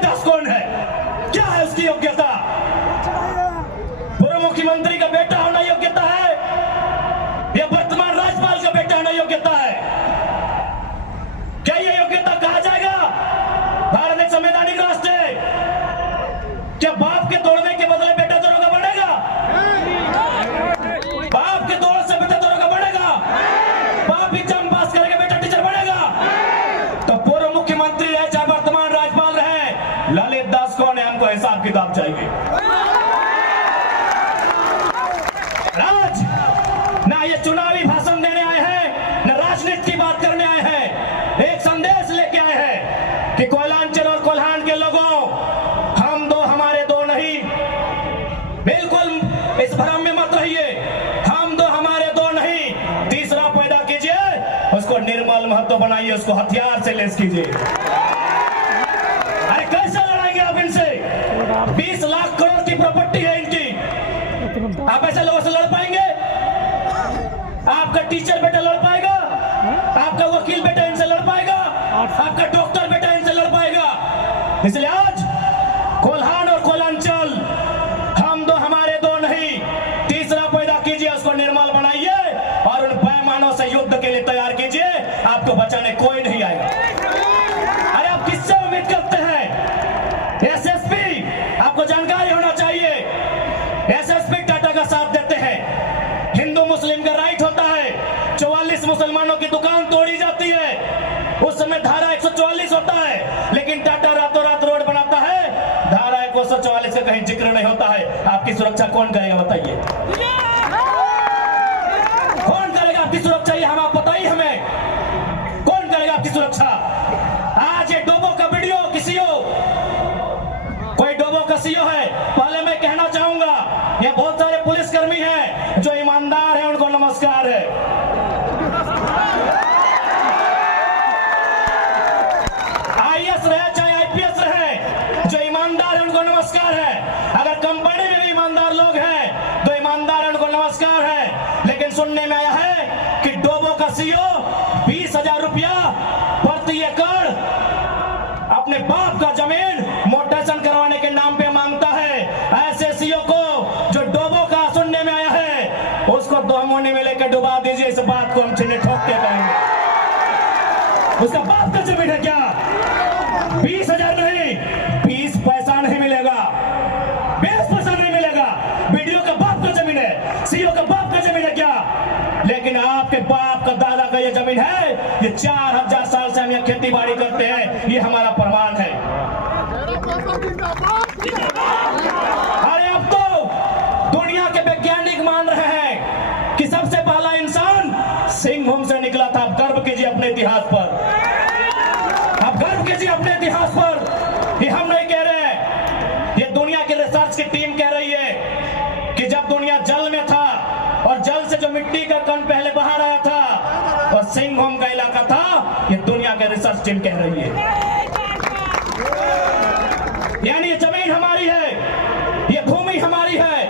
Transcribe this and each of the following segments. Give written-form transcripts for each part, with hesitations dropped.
ललित दास कौन है, क्या है उसकी योग्यता? पूर्व मुख्यमंत्री का बेटा होना योग्यता है या वर्तमान राज्यपाल का बेटा होना योग्यता है? क्या यह योग्यता कहा जाएगा? भारत एक संवैधानिक राष्ट्र है। क्या बाप के तोड़ने के बदले बेटा दरोगा बनेगा? बाप के तोड़ से बेटा दरोगा बनेगा? बाप एग्जाम पास करेगा, बेटा टीचर बनेगा? तो पूर्व मुख्यमंत्री रहे चाहे वर्तमान राज्यपाल रहे, ललित दास कौन है, हमको हिसाब किताब चाहिए। आज ना ये चुनावी भाषण देने आए हैं, न राजनीति की बात करने आए हैं। एक संदेश लेके आए हैं कि कोयलांचल और कोल्हान के लोगों, हम दो हमारे दो नहीं। बिल्कुल इस भ्रम में मत रहिए, हम दो हमारे दो नहीं। तीसरा पैदा कीजिए, उसको निर्मल महतो बनाइए, उसको हथियार से लेस कीजिए। अरे कैसे लड़ाएंगे आप इनसे? 20 लाख करोड़ की प्रॉपर्टी है इनकी, आप ऐसे लोगों से लड़ पाएंगे? आपका टीचर बेटा लड़ पाएगा? आपका वकील बेटा इनसे लड़ पाएगा? आपका डॉक्टर बेटा इनसे लड़ पाएगा? इसलिए आज कोल्हान और कोयलांचल, हम दो हमारे दो नहीं। तीसरा पैदा कीजिए, उसको निर्मल बनाइए और उन पैमानों से युद्ध के लिए तैयार कीजिए। आपको बचाने कोई नहीं आएगा। अरे आप किससे उम्मीद करते हैं? एसएसपी, आपको जानकारी होना चाहिए, एसएसपी टाटा का साथ देते हैं। हिंदू मुस्लिम का राइट होता है, 44 मुसलमानों की दुकान तोड़ी जाती है, उस समय धारा 144 होता है, लेकिन टाटा रातों रात रोड बनाता है, धारा 144 का कहीं जिक्र नहीं होता है। आपकी सुरक्षा कौन करेगा बताइए? कौन करेगा आपकी सुरक्षा? ये हम आप बताइए हमें, कौन करेगा आपकी सुरक्षा? आज ये डोबो का वीडियो किसी कोई डोबो का सीओ है, पहले मैं कहना चाहूंगा ये बहुत सारे पुलिसकर्मी हैं जो ईमानदार हैं, उनको नमस्कार है। आईएएस रहे चाहे आईपीएस रहे, जो ईमानदार है उनको नमस्कार है। अगर कंपनी में भी ईमानदार लोग हैं तो ईमानदार है, उनको नमस्कार है। लेकिन सुनने में आया है कि डोबो का सीओ 20,000 रुपया प्रति एकड़ अपने बाप का जमीन मोटेशन करवाने के नाम पे मांगता है। ऐसे सीओ को जो डोबो का सुनने में आया है, उसको 2 महीने में लेकर डुबा दीजिए। इस बात को हम चिन्ह ठोक के कहेंगे। उसका बाप का जमीन है क्या? 20,000 नहीं, 20 पैसा नहीं मिलेगा, 20 पैसा नहीं मिलेगा। वीडियो का बाप का जमीन है, सीओ का बाप का जमीन है क्या? लेकिन आपके बाप का दादा का ये जमीन है। ये 4000 साल से हम यहाँ खेती बाड़ी करते हैं, ये हमारा प्रमाण है। अरे अब तो दुनिया के वैज्ञानिक मान रहे हैं कि सबसे पहला इंसान सिंहभूम से निकला था। आप गर्व कीजिए अपने इतिहास पर, आप गर्व कीजिए अपने इतिहास पर। ये हम नहीं कह रहे हैं, ये दुनिया की रिसर्च की टीम कह रही है कि जब दुनिया जल में था और जल से जो मिट्टी का कण पहले बाहर आया था और सिंहभूम का इलाका था, ये दुनिया के रिसर्च टीम कह रही है। यानी ये जमीन हमारी है, ये भूमि हमारी है।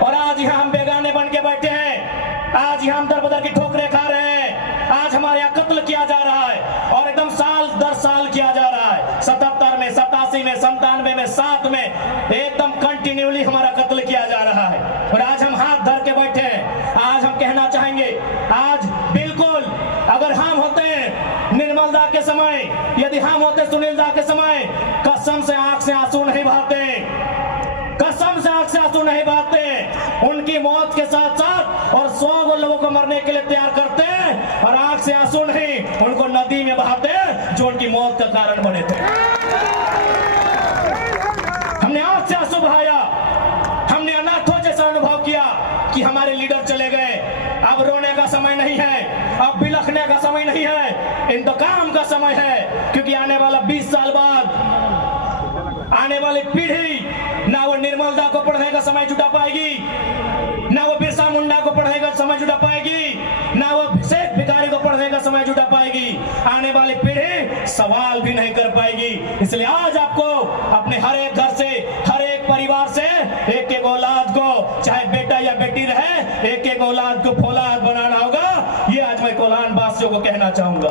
और आज यहाँ हम बेगाने बन के बैठे हैं, आज यहाँ हम दर बदर की ठोकरें खा रहे हैं। आज हमारे यहाँ कत्ल किया जा रहा है और एकदम साल दर साल किया जा रहा है। 77 में, 87 में, 97 में, 7 में एकदम कंटिन्यूली हमारा कत्ल किया जा रहा है। और आज हम हाथ धर के बैठे हैं। आज हम कहना चाहेंगे, आज बिल्कुल अगर हम होते निर्मल दा के समय, यदि हम होते सुनील दा के समय, कसम से आंख से आंसू नहीं बहाते, कसम से आंख से आंसू नहीं बहाते। उनकी मौत के साथ साथ और 100 लोगों को मरने के लिए तैयार करते और आंख से आंसू नहीं, उनको नदी में बहाते जो उनकी मौत का कारण बने थे। हमने आंख से आंसू बहाया, हमने अनाथों जैसा अनुभव किया कि हमारे लीडर चले गए। अब रोने का समय नहीं है, अब बिलखने का समय नहीं है, इंतकाम का समय है। क्योंकि आने वाला 20 साल बाद आने वाली पीढ़ी ना वो निर्मल दा को पढ़ने का समय जुटा पाएगी, ना वो बिरसा मुंडा को पढ़ने का समय जुटा पाएगी, ना वो शेख भिखारी को पढ़ने का समय जुटा पाएगी। आने वाली पीढ़ी सवाल भी नहीं कर पाएगी। इसलिए आज आपको अपने हर एक घर से, हर एक परिवार से एक एक औलाद को, चाहे बेटा या बेटी रहे, एक एक औलाद को फौलाद बनाना होगा। ये आज मैं कोल्हान वासियों को कहना चाहूंगा।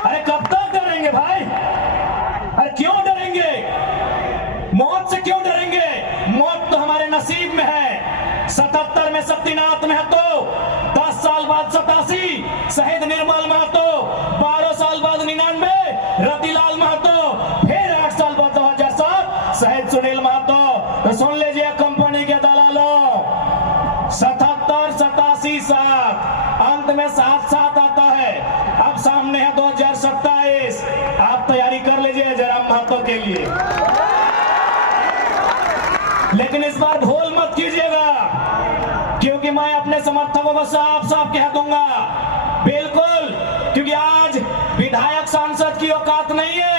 अरे कब तक समय शक्तिनाथ महतो, 10 साल बाद 87, शहीद निर्मल महतो, 12 साल बाद 99, रतिलाल महतो, फिर 8 साल बाद 2007 शहीद सुनील महतो। तो सुन लीजिए कंपनी के दलालों, 77, 87, 7, अंत में 7 आता है। अब सामने है 2027, आप तैयारी कर लीजिए जयराम महतो के लिए। लेकिन इस बार भूल मत कीजिएगा, क्योंकि मैं अपने समर्थकों को साफ साफ कह दूंगा, बिल्कुल, क्योंकि आज विधायक सांसद की औकात नहीं है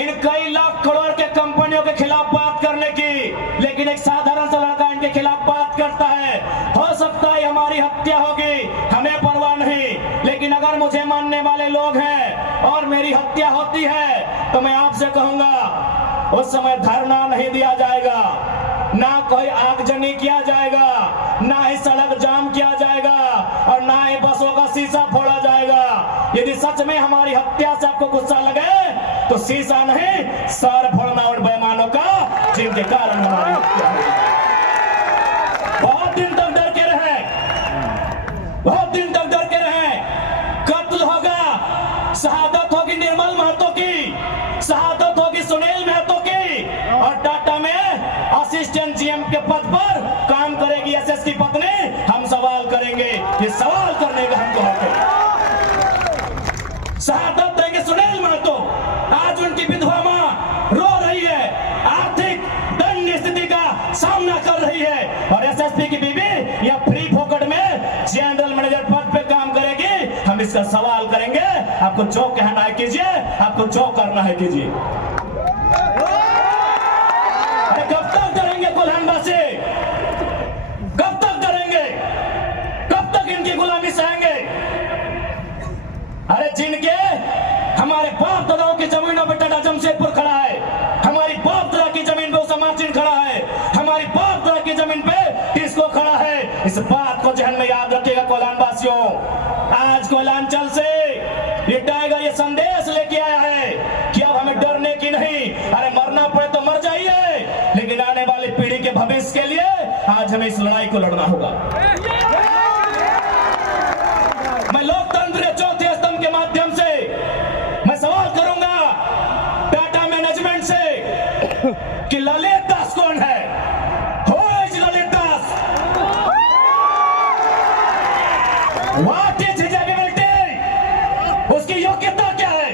इन कई लाख करोड़ के कंपनियों के खिलाफ बात करने की, लेकिन एक साधारण सा लड़का इनके खिलाफ बात करता है। हो सकता है हमारी हत्या होगी, हमें परवाह नहीं, लेकिन अगर मुझे मानने वाले लोग हैं और मेरी हत्या होती है तो मैं आपसे कहूंगा उस समय धरना नहीं दिया जाएगा, ना कोई आगजनी किया जाएगा, ना ही सड़क जाम किया जाएगा और ना ही बसों का शीशा फोड़ा जाएगा। यदि सच में हमारी हत्या से आपको गुस्सा लगे तो शीशा नहीं, सर फोड़ना और बेईमानों का, जिनके कारण हमारी हत्या हुई। बहुत दिन तक डर के रहे, बहुत दिन तक डर के रहे। कत्ल होगा, शहादत होगी निर्मल महतो की, शहादत होगी सुनील महतो की, और टाटा में असिस्टेंट जीएम के पद पर काम करेगी एसएस की पत्नी। हम सवाल करेंगे, ये सवाल करने का हमको हक है। शहादत देंगे सुनील महतो, आज उनकी विधवा मां रो रही है, आर्थिक दयनीय स्थिति का सामना कर रही है, और एसएसपी की बीवी या फ्री फोकट में जनरल मैनेजर पद पे काम करेगी। हम इसका सवाल करेंगे, आपको जो कहना है कीजिए, आपको जो करना है कीजिए। अरे कब तक डरेंगे कोल्हानवासी, कब तक डरेंगे, कब तक इनकी गुलामी सहेंगे? अरे जिनके हमारे बाप दादाओं की जमीनों पर टाटा जमशेदपुर खड़ा है, हमारी बाप दादा की जमीन पे उसामा चीन खड़ा है, हमारी बाप दादा की जमीन पे टिस्को खड़ा है। इस बात को जहन में याद रखिएगा कोल्हानवासियों। आज कोल्हांचल से ये टाइगर ये संदेश लेके आया है कि अब हमें डरने की नहीं, अरे मरना पड़े तो मर जाइए, लेकिन आने वाली पीढ़ी के भविष्य के लिए आज हमें इस लड़ाई को लड़ना होगा। मैं लोकतंत्र के चौथे स्तंभ के माध्यम से मैं सवाल करूंगा टाटा मैनेजमेंट से कि ललित दास कौन है? Who is Lalit Das? What is his ability? उसकी योग्यता क्या है?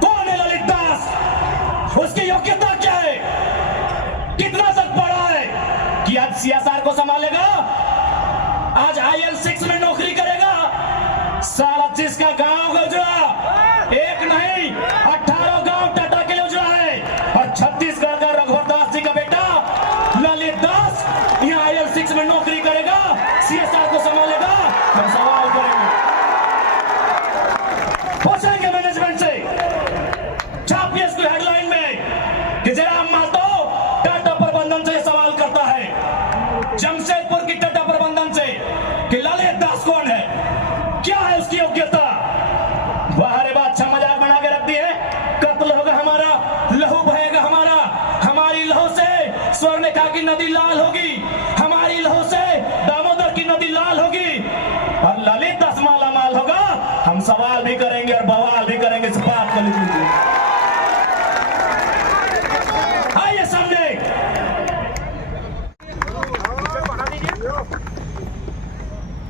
कौन है ललित दास? उसकी योग्यता क्या है? कितना तक पढ़ा है कि आज सीएसआर को संभालेगा, आज IL6 में नौकरी करेगा? साला जिसका गांव उजड़ा, एक नहीं 18 गांव टाटा के लिए उजड़ा है, और छत्तीसगढ़ का रघुवर दास जी का बेटा ललित दास यहाँ IL6 में नौकरी करेगा, सीएसआर को संभालेगा। हम सवाल करेंगे, पूछेंगे मैनेजमेंट से, छापिए इसको हेडलाइन में कि जयराम महतो टाटा प्रबंधन से सवाल करता है, जमशेदपुर की टाटा प्रबंधन से कि ललित दास कौन है, क्या है उसकी योग्यता? बाहर बात अच्छा मजाक बना के रख दी है, कत्ल होगा हमारा, लहू बहेगा हमारा, हमारी लहू से स्वर्णरेखा की नदी लाल होगी, हमारी लहू से दामोदर की नदी लाल होगी, और ललित दास माला माल होगा। हम सवाल भी करेंगे और बवाल भी करेंगे, इस बात को लीजिए। आइए सामने,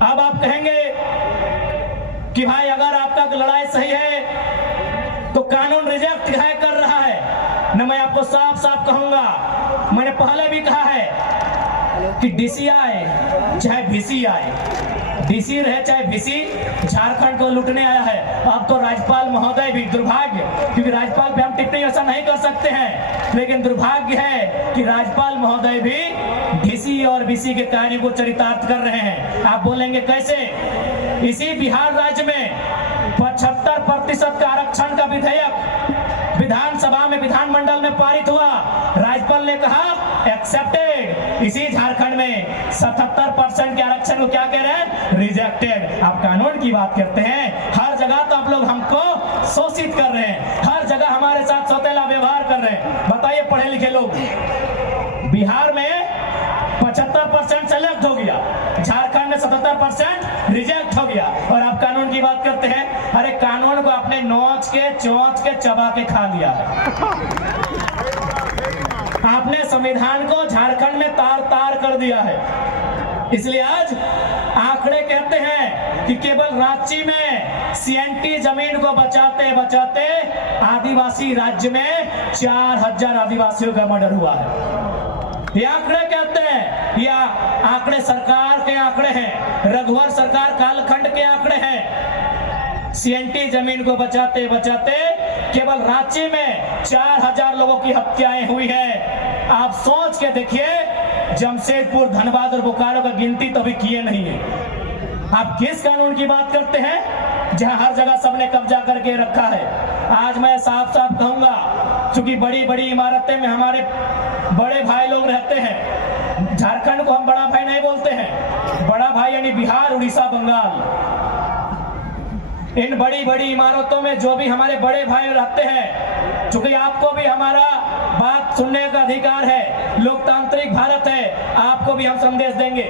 अब आप कहेंगे कि भाई अगर आपका लड़ाई सही है तो कानून रिजेक्ट है कर रहा है। न, मैं आपको साफ साफ कहूंगा, मैंने पहले भी कहा है कि डीसी आए चाहे बीसी आए, डीसी रहे चाहे बीसी, झारखंड को लूटने आया है। अब तो राज्यपाल महोदय भी, दुर्भाग्य, क्योंकि राज्यपाल पे हम टिप्पणी ऐसा नहीं कर सकते हैं, लेकिन दुर्भाग्य है कि राज्यपाल महोदय भी डीसी और बीसी के कार्य को चरितार्थ कर रहे हैं। आप बोलेंगे कैसे? इसी बिहार राज्य में 75% का आरक्षण का विधेयक विधानसभा में, विधानमंडल में पारित हुआ, राज्यपाल ने कहा एक्सेप्टेड। इसी झारखंड में 77% के आरक्षण को क्या कह रहे हैं? रिजेक्टेड। आप कानून की बात करते हैं, हर जगह तो आप लोग हमको शोषित कर रहे हैं, हर जगह हमारे साथ सौतेला व्यवहार कर रहे हैं। बताइए, पढ़े लिखे लोग बिहार में 75% सेलेक्ट होगी, में 77% रिजेक्ट हो गया। और आप कानून की बात करते हैं, अरे कानून को आपने नोच के चोंच के चबा के खा लिया है। आपने संविधान को झारखंड में तार तार कर दिया है। इसलिए आज आंकड़े कहते हैं कि केवल रांची में सीएनटी जमीन को बचाते बचाते आदिवासी राज्य में 4000 आदिवासियों का मर्डर हुआ है। ये आंकड़े कहते हैं, या आंकड़े सरकार के आंकड़े हैं, रघुवर सरकार कालखंड के आंकड़े हैं। सीएनटी जमीन को बचाते बचाते केवल रांची में 4000 लोगों की हत्याएं हुई है। आप सोच के देखिए, जमशेदपुर, धनबाद और बोकारो का गिनती तो अभी किए नहीं है। आप किस कानून की बात करते हैं जहां हर जगह सबने कब्जा करके रखा है। आज मैं साफ साफ कहूंगा, क्योंकि बड़ी बड़ी इमारतें में हमारे बड़े भाई लोग रहते हैं। झारखंड को हम बड़ा भाई नहीं बोलते हैं, बड़ा भाई यानी बिहार, उड़ीसा, बंगाल। इन बड़ी बड़ी इमारतों में जो भी हमारे बड़े भाई रहते हैं, चूंकि आपको भी हमारा बात सुनने का अधिकार है, लोकतांत्रिक भारत है, आपको भी हम संदेश देंगे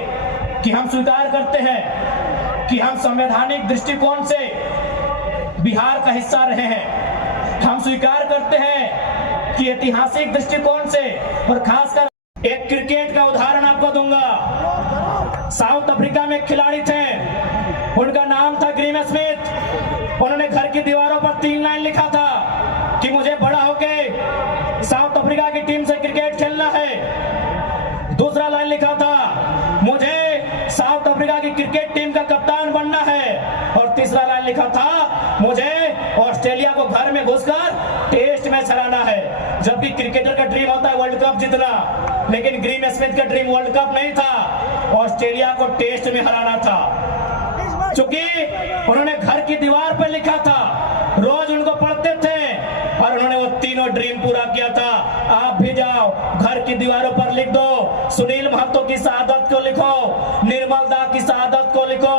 कि हम स्वीकार करते हैं कि हम संवैधानिक दृष्टिकोण से बिहार का हिस्सा रहे हैं। हम स्वीकार करते हैं कि ऐतिहासिक दृष्टिकोण से, और खासकर एक क्रिकेट का उदाहरण आपको दूंगा। साउथ अफ्रीका में एक खिलाड़ी थे, उनका नाम था ग्रीम स्मिथ। उन्होंने घर की दीवारों पर 3 लाइन लिखा था कि मुझे बड़ा होके साउथ अफ्रीका की टीम से क्रिकेट खेलना है। दूसरा लाइन लिखा था, मुझे साउथ अफ्रीका की क्रिकेट टीम का कप्तान बनना है। और तीसरा लाइन लिखा था, मुझे ऑस्ट्रेलिया को घर में घुसकर टेस्ट मैच हराना है। जबकि क्रिकेटर का ड्रीम होता है वर्ल्ड कप जीतना, लेकिन ग्रीम स्मिथ का ड्रीम वर्ल्ड कप नहीं था, ऑस्ट्रेलिया को टेस्ट में हराना था। चूंकि उन्होंने घर की दीवार पर लिखा था, रोज उनको पढ़ते थे, और उन्होंने वो तीनों ड्रीम पूरा किया था। आप भी जाओ, घर की दीवारों पर लिख दो, सुनील महतो की शहादत को लिखो, निर्मल दा की शहादत को लिखो,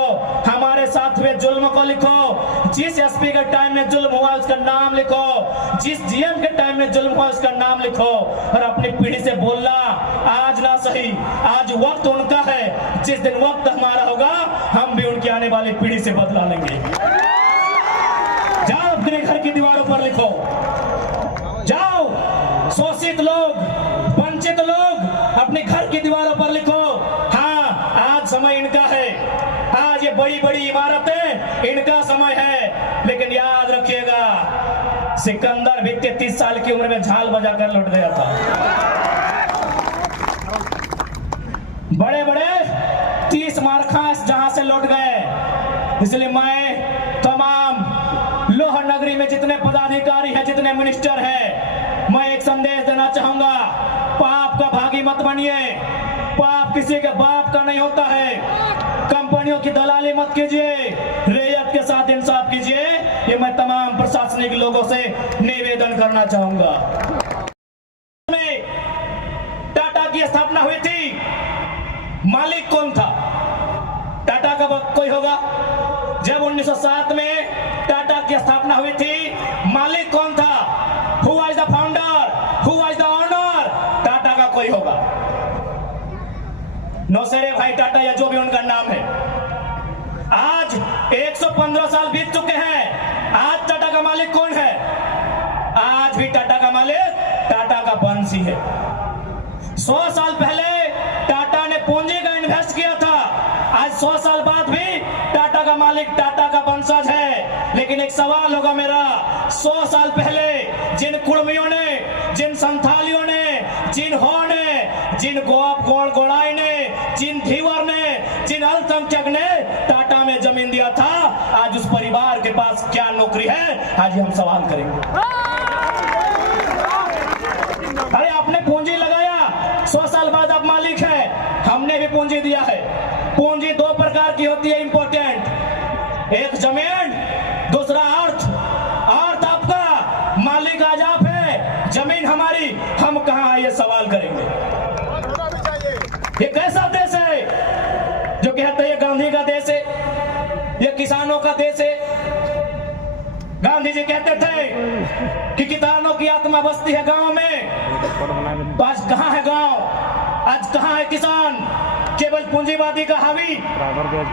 हमारे साथ हुए जुल्म को लिखो, जिस एसपी के टाइम में जुल्म हुआ उसका नाम लिखो, जिस जीएम के टाइम में जुल्म हुआ उसका नाम लिखो। और अपनी पीढ़ी से बोलना, आज ना सही, आज वक्त उनका है, जिस दिन वक्त हमारा होगा हम भी उनकी आने वाली पीढ़ी से बदला लेंगे। जाओ अपने घर की दीवारों पर लिखो, जाओ शोषित लोग, वंचित लोग अपने घर की दीवारों पर लिखो। हाँ, आज समय इनका है, आज ये बड़ी बड़ी इमारतें इनका समय है। लेकिन याद रखिएगा, सिकंदर भी 33 साल की उम्र में झाल बजाकर लौट गया था। बड़े बड़े 30 मार्खास जहां से लौट गए। इसलिए मैं तमाम लोहर नगरी में जितने पदाधिकारी हैं, जितने मिनिस्टर हैं, मैं एक संदेश देना चाहूंगा, पाप का भागी मत बनिए। पाप किसी के बाप का नहीं होता है। कंपनियों की दलाली मत कीजिए, रैयत के साथ इंसाफ कीजिए। ये मैं तमाम प्रशासनिक लोगों से निवेदन करना चाहूंगा। टाटा की स्थापना हुई थी, मालिक कौन था? टाटा का कोई होगा? जब 1907 में टाटा की स्थापना हुई थी, मालिक कौन था? Who was the founder? Who was the owner? Tata का कोई होगा? नौशेरे भाई टाटा या जो भी उनका नाम है। आज 115 साल बीत चुके हैं, आज टाटा का मालिक कौन है? आज भी टाटा का मालिक टाटा का वंशी है। 100 साल पहले टाटा ने पूंजी का इन्वेस्ट किया था, आज 100 साल बाद भी टाटा का मालिक टाटा का वंशज है। लेकिन एक सवाल होगा मेरा, 100 साल पहले जिन कुर्मियों ने, जिन संथालियों ने, जिन हो ने, जिन गोड़ाई ने, जिन धीवर ने, जिन अल्पसंख्यक ने टाटा में जमीन दिया था, आज उस परिवार के पास क्या नौकरी है? आज हम सवाल करेंगे। अरे आपने पूंजी लगाया, 100 साल बाद आप मालिक है। हमने भी पूंजी दिया है। पूंजी 2 प्रकार की होती है इंपॉर्टेंट, एक जमीन, दूसरा अर्थ। अर्थ आपका, मालिक आज आप है, जमीन हमारी, हम कहां है ये सवाल करेंगे। ये कैसा देश है जो कहते हैं ये गांधी का देश है, ये किसानों का देश है? गांधी जी कहते थे कि किसानों की आत्मा बसती है गांव में, तो आज कहां है गांव? आज कहां है किसान? केवल पूंजीवादी का हावी,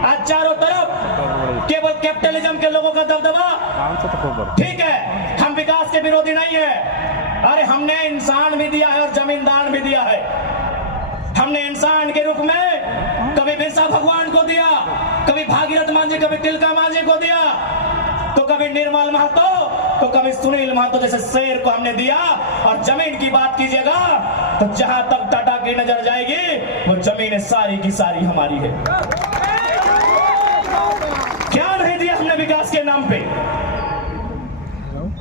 आज चारों तरफ केवल कैपिटलिज्म के लोगों का दबदबा। ठीक है, हम विकास के विरोधी नहीं है। अरे हमने इंसान भी दिया है और जमींदार भी दिया है। हमने इंसान के रूप में कभी बिरसा भगवान को दिया, कभी भागीरथ मांझी, कभी तिलका मांझी को दिया, तो कभी निर्मल महतो, तो कभी सुनील महतो जैसे शेर को हमने दिया। और जमीन की बात कीजिएगा तो जहां तक टाटा की नजर जाएगी वो जमीनें सारी की सारी हमारी है। क्या नहीं दिया हमने विकास के नाम पे?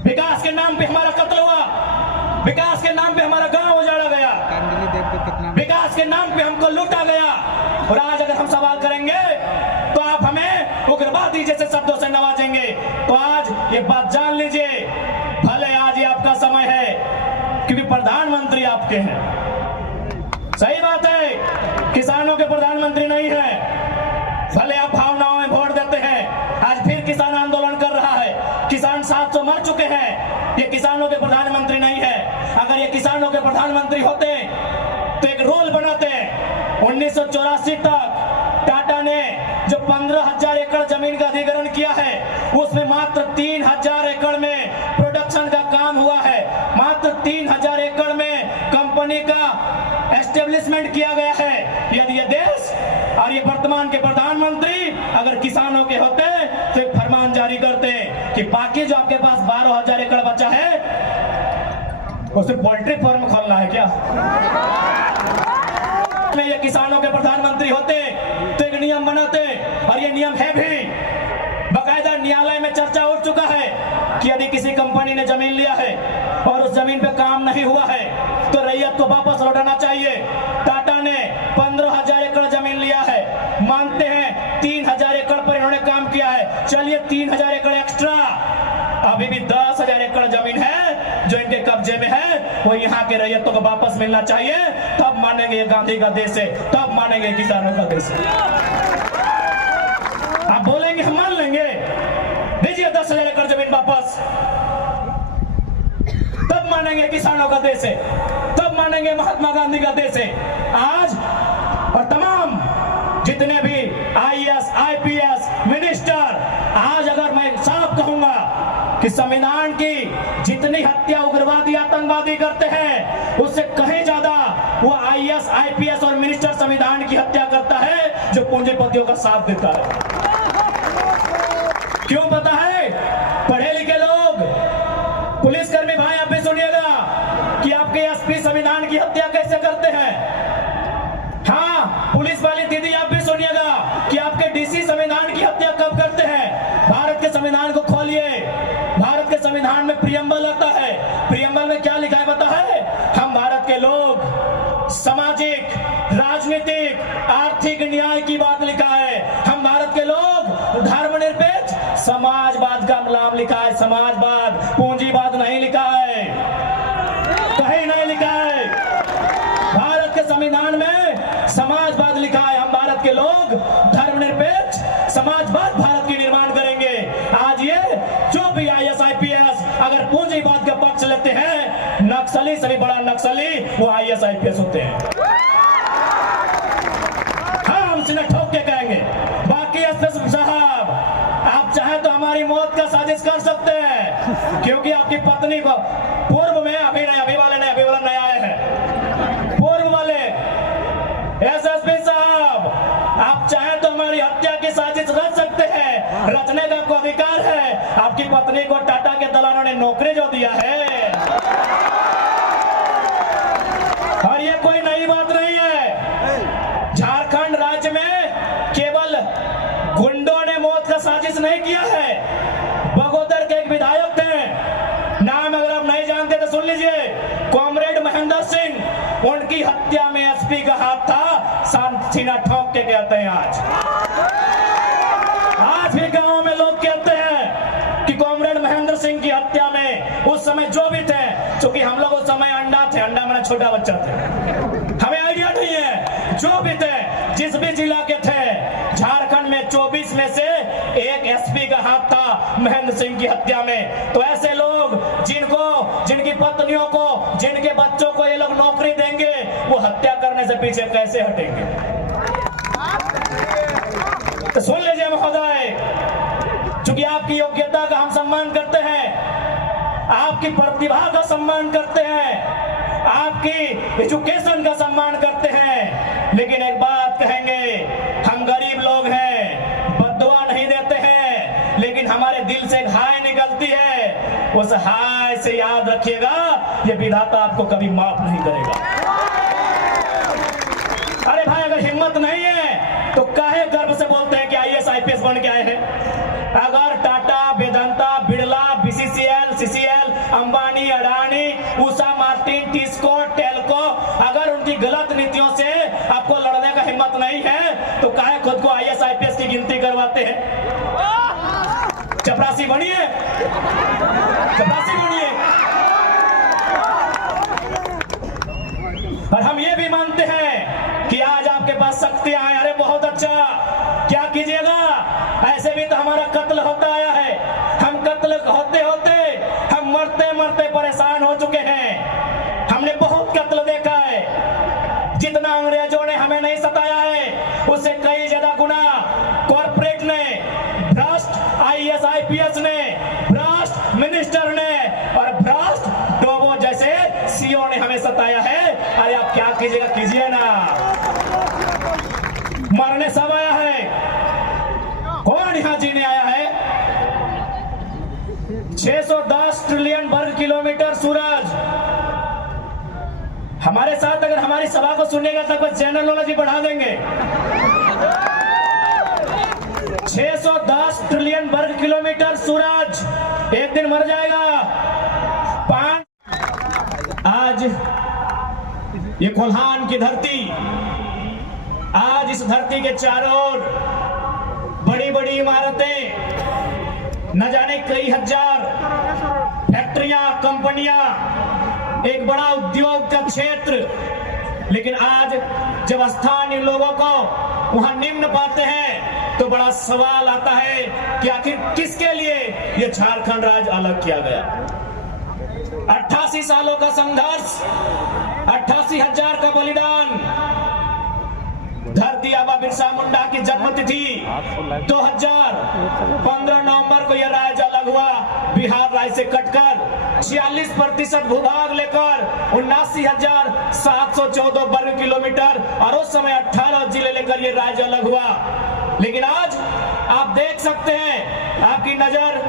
विकास के नाम पे हमारा कत्ल हुआ, विकास के नाम पे हमारा गांव उजाड़ा गया, विकास के नाम पे हमको लूटा गया। और आज अगर हम सवाल करेंगे तो आप हमें उग्रवादी जैसे शब्दों से नवाजेंगे। तो आज ये बात जान लीजिए, भले आज ये आपका समय है क्योंकि प्रधानमंत्री आपके हैं। सही बात है, किसानों के प्रधानमंत्री नहीं है। भले आप भावनाओं में वोट देते हैं, आज फिर किसान आंदोलन कर रहा है, किसान 700 मर चुके हैं। ये किसानों के प्रधानमंत्री नहीं है। अगर ये किसानों के प्रधानमंत्री होते तो एक रूल बनाते। 1984 तक टाटा ने जो 15,000 एकड़ जमीन का अधिग्रहण किया है, उसमें मात्र 3,000 एकड़ में प्रोडक्शन का काम हुआ है। मात्र 3,000 एकड़ में कंपनी का एस्टेब्लिशमेंट किया गया है। यदि ये देश और ये वर्तमान के प्रधानमंत्री अगर किसानों के होते तो एक फरमान जारी करते कि बाकी जो आपके पास 12,000 एकड़ बचा है उसे पोल्ट्री फार्म खोलना है क्या? में ये किसानों के प्रधानमंत्री होते तो एक नियम बनाते, और ये नियम है भी। बाकायदा न्यायालय में चर्चा उठ चुका है कि यदि किसी कंपनी ने जमीन लिया है और उस जमीन पे काम नहीं हुआ है तो रैयत को वापस लौटाना चाहिए। टाटा ने 15,000 एकड़ जमीन लिया है, मानते हैं 3,000 एकड़ पर इन्होंने काम किया है, चलिए 3,000 एकड़ एक्स्ट्रा, अभी भी 10,000 एकड़ जमीन है जो इनके कब्जे में है, वो यहाँ के रैयतों को वापस मिलना चाहिए। तब मानेंगे ये गांधी का देश है, तब मानेंगे किसानों का देश है। आप बोलेंगे हम मान लेंगे, दीजिए 10,000 एकड़ जमीन वापस, तब मानेंगे किसानों का देश है, तब मानेंगे महात्मा गांधी का देश है। आज और तमाम जितने भी IAS, IPS मिनिस्टर, आज अगर मैं साफ कहूंगा कि संविधान की जितनी हत्या उग्रवादी आतंकवादी करते हैं उससे कहीं ज्यादा वो IAS, IPS और मिनिस्टर संविधान की हत्या करता है जो पूंजीपतियों का साथ देता है। क्यों पता है? पढ़े लिखे लोग, पुलिसकर्मी भाई आप भी सुनिएगा कि आपके SP संविधान की हत्या कैसे करते हैं। हाँ, पुलिस वाली दीदी आप भी सुनिएगा कि आपके DC संविधान की हत्या कब करते हैं। भारत के संविधान को खोलिए, भारत के संविधान में प्रियम्बल आता है। प्रियम्बल में क्या लिखा है पता है? हम भारत के लोग सामाजिक, राजनीतिक, आर्थिक न्याय की बात लिखा है। हम भारत के लोग धर्मनिरपेक्ष समाजवाद का नाम लिखा है, समाजवाद, पूंजीवाद नहीं लिखा है, कहीं नहीं लिखा है। भारत के संविधान में समाजवाद लिखा है। हम भारत के लोग धर्मनिरपेक्ष समाजवाद भारत की निर्माण करेंगे। आज ये जो भी IAS, IPS अगर पूंजीवाद का पक्ष लेते हैं, नक्सली से भी बड़ा नक्सली वो IAS, IPS होते हैं। हाँ, हम सीना ठोक के कहेंगे। बाकी SP साहब, आप चाहे तो हमारी मौत का साजिश कर सकते हैं, क्योंकि आपकी पत्नी को पूर्व में अभी वाले नए आए हैं, पूर्व वाले SSP साहब, आप चाहे तो हमारी हत्या की साजिश रच सकते हैं, रचने का आपको अधिकार है। आपकी पत्नी को टाटा के दलालों ने नौकरी जो दिया है, और ये कोई नई बात नहीं है। झारखंड राज्य में केवल गुंडों ने मौत का साजिश नहीं किया है। बगोदर के एक विधायक थे, नाम अगर आप नहीं जानते तो सुन लीजिए, कॉमरेड महेंद्र सिंह, उनकी हत्या में SP का हाथ था। सीना ठोक के कहते हैं आज भी गांव में लोग कहते हैं कि कॉमरेड महेंद्र सिंह की हत्या में उस समय जो भी थे, क्योंकि हम लोग उस समय अंडा थे, अंडा मेरा छोटा बच्चा थे, हमें आइडिया नहीं है, जो भी थे, जिस भी जिला के थे, झारखंड में 24 में से एक SP का हाथ था महेंद्र सिंह की हत्या में। तो ऐसे लोग जिनकी पत्नियों को, जिनके बच्चों को ये लोग नौकरी देंगे, वो हत्या करने से पीछे कैसे हटेंगे? तो सुन लीजिए महोदय, चूंकि आपकी योग्यता का हम सम्मान करते हैं, आपकी प्रतिभा का सम्मान करते हैं, आपकी एजुकेशन का सम्मान करते हैं, लेकिन एक बात कहेंगे, हम गरीब लोग हैं, बद्दुआ नहीं देते हैं, लेकिन हमारे दिल से एक हाय निकलती है, उस हाय से याद रखिएगा, ये विधाता आपको कभी माफ नहीं करेगा। अरे भाई, अगर हिम्मत नहीं है तो काहे गर्व से बोलते हैं कि आईएएस आईपीएस बन के आए हैं? अगर Tata, Vedanta, Birla, BCCL, CCL, Ambani, Adani, Usha Martin, TISCO, Telco, अगर उनकी गलत नीतियों से आपको लड़ने का हिम्मत नहीं है तो काहे खुद को आईएएस आईपीएस की गिनती करवाते हैं? चपरासी बनिए, चपरासी बनिए। और हम ये भी मानते हैं कि आज आपके पास शक्तियां हैं, अरे बहुत अच्छा, क्या कीजिएगा, ऐसे भी तो हमारा कत्ल होता आया है, हम कत्ल होते होते हम मरते मरते परेशान हो चुके हैं, हमने बहुत कत्ल देखा है, जितना अंग्रेजों ने हमें नहीं सताया है उससे कई ज्यादा गुना कॉर्पोरेट ने, भ्रष्ट आईएएस आईपीएस ने, भ्रष्ट मिनिस्टर ने और भ्रष्ट डोबो जैसे सीओ ने हमें सताया है। अरे आप क्या कीजिएगा, कीजिए ना, मरने सब आया है, कौन यहां जीने आया है? 610 ट्रिलियन वर्ग किलोमीटर सूरज। हमारे साथ अगर हमारी सभा को सुनेगा तो कुछ जनरल नॉलेज बढ़ा देंगे। 610 ट्रिलियन वर्ग किलोमीटर सूरज एक दिन मर जाएगा। आज ये कोल्हान की धरती, आज इस धरती के चारों ओर बड़ी बड़ी इमारतें, न जाने कई हजार फैक्ट्रियां, कंपनियां, एक बड़ा उद्योग का क्षेत्र, लेकिन आज जब स्थानीय लोगों को वहां निम्न पाते हैं तो बड़ा सवाल आता है कि आखिर किसके लिए ये झारखंड राज्य अलग किया गया। 88 सालों का संघर्ष, 88,000 का बलिदान, धरती आबा बिरसा मुंडा की जन्मतिथि 2015 नवंबर को यह राज्य अलग हुआ, बिहार राज्य से कटकर 46% भूभाग लेकर 79,714 वर्ग किलोमीटर और उस समय 18 जिले लेकर यह राज्य अलग हुआ। लेकिन आज आप देख सकते हैं, आपकी नजर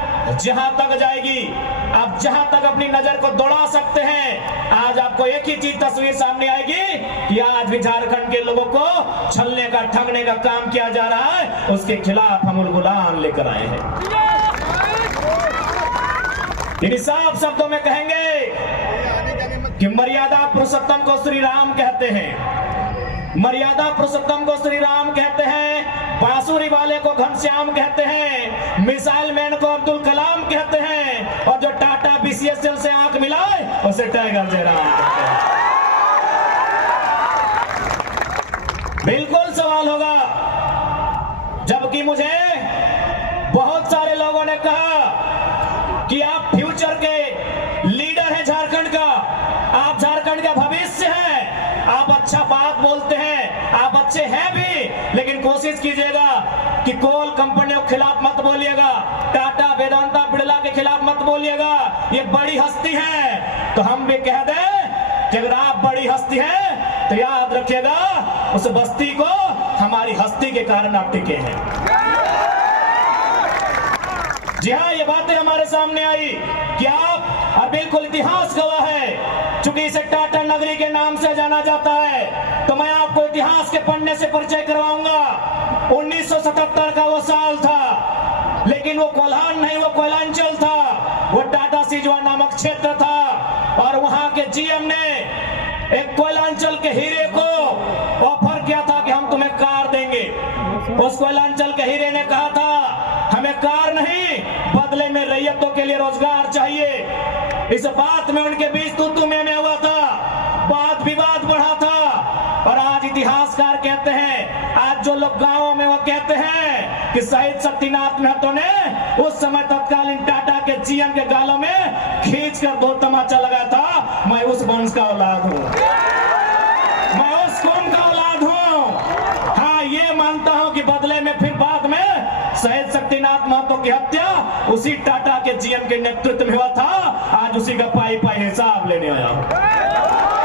जहां तक जाएगी, आप जहां तक अपनी नजर को दौड़ा सकते हैं, आज आपको एक ही चीज तस्वीर सामने आएगी कि आज भी झारखंड के लोगों को छलने का, ठगने का काम किया जा रहा है, उसके खिलाफ हम उलगुलान लेकर आए हैं। यदि साफ शब्दों में कहेंगे कि मर्यादा पुरुषोत्तम को श्री राम कहते हैं, मर्यादा पुरुषोत्तम को श्री राम कहते हैं, बांसुरी वाले को घनश्याम कहते हैं, मिसाइल मैन को अब्दुल कलाम कहते हैं, और जो टाटा बीसीएसएल से आंख मिलाए उसे टाइगर जयराम कहते हैं। बिल्कुल सवाल होगा, जबकि मुझे बहुत सारे लोगों ने कहा कि आप फ्यूचर के लीडर हैं झारखंड का, आप झारखंड का भविष्य हैं, आप अच्छा बात बोलते हैं, आप अच्छे हैं भी, लेकिन कोशिश कीजिएगा कि कोल कंपनियों के खिलाफ मत बोलिएगा, टाटा, वेदांता, बिरला के खिलाफ मत बोलिएगा, ये बड़ी हस्ती है। तो हम भी कह दें कि अगर आप बड़ी हस्ती हैं तो याद रखिएगा, उस बस्ती को हमारी हस्ती के कारण आप टिके हैं। जी हाँ, ये बातें हमारे सामने आई कि आप, और बिल्कुल इतिहास गवाह है, चूंकि इसे टाटा नगरी के नाम से जाना जाता है, तो मैं आपको इतिहास के पन्ने से परिचय करवाऊंगा। 1977 का वो साल था, लेकिन वो कोल्हान नहीं, वो कोयलांचल था, वो टाटा सिजवा नामक क्षेत्र था, और वहां के जीएम ने एक कोयलांचल के हीरे को ऑफर किया था कि हम तुम्हें कार देंगे। उस कोयलांचल के हीरे ने कहा था हमें कार नहीं, बदले में रैयतों के लिए रोजगार चाहिए। इस बात में उनके बीच तू में हुआ था, वाद विवाद बढ़ा था, और आज इतिहासकार कहते हैं, आज जो लोग गांवों में वो कहते हैं कि शहीद शक्तिनाथ महतो ने उस समय तत्कालीन टाटा के जीएम के गालों में खींचकर 2 तमाचा लगाया था। मैं उस वंश का औलाद हूँ, मैं उस कौम का औलाद हूँ। हाँ, ये मानता हूँ कि बदले में फिर बाद में महतो की हत्या उसी टाटा के जीएम के नेतृत्व में हुआ था। आज उसी का पाई पाई हिसाब लेने आया हूं।